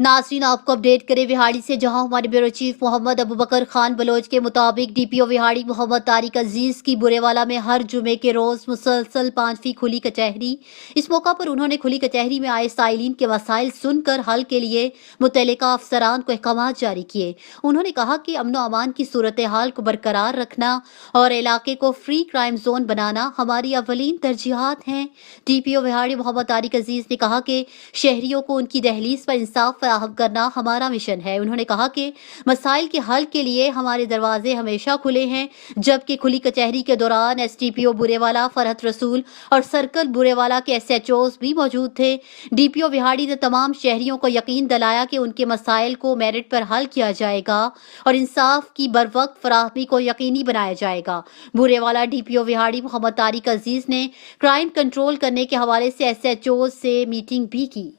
नाज़रीन, आपको अपडेट करें विहाड़ी से, जहां हमारे ब्यूरो चीफ मोहम्मद अबूबकर खान बलोच के मुताबिक डीपीओ विहाड़ी मोहम्मद तारिक अजीज की बुरेवाला में हर जुमे के रोज मुसलसल 5वीं खुली कचहरी। इस मौका पर उन्होंने खुली कचहरी में आए साइलिन के मसाइल सुनकर हल के लिए मुतल्लिका अफसरान को अहकाम जारी किए। उन्होंने कहा कि अमन व अमान की सूरत हाल को बरकरार रखना और इलाके को फ्री क्राइम जोन बनाना हमारी अवलीन तरजीहात हैं। डीपीओ विहाड़ी मोहम्मद तारिक अजीज ने कहा कि शहरियों को उनकी दहलीज पर इंसाफ फराहम करना हमारा मिशन है। उन्होंने कहा कि मसाइल के हल के लिए हमारे दरवाजे हमेशा खुले हैं, जबकि खुली कचहरी के दौरान एसडीपीओ बुरेवाला फरहत रसूल और सर्कल बुरेवाला के एसएचओज भी मौजूद थे। डीपीओ विहाड़ी ने तमाम शहरियों को यकीन दिलाया कि उनके मसाइल को मेरिट पर हल किया जाएगा और इंसाफ की बरवक्त फराहमी को यकीनी बनाया जाएगा। बुरेवाला डीपीओ विहाड़ी मोहम्मद तारिक अजीज ने क्राइम कंट्रोल करने के हवाले से एसएचओ से मीटिंग भी की।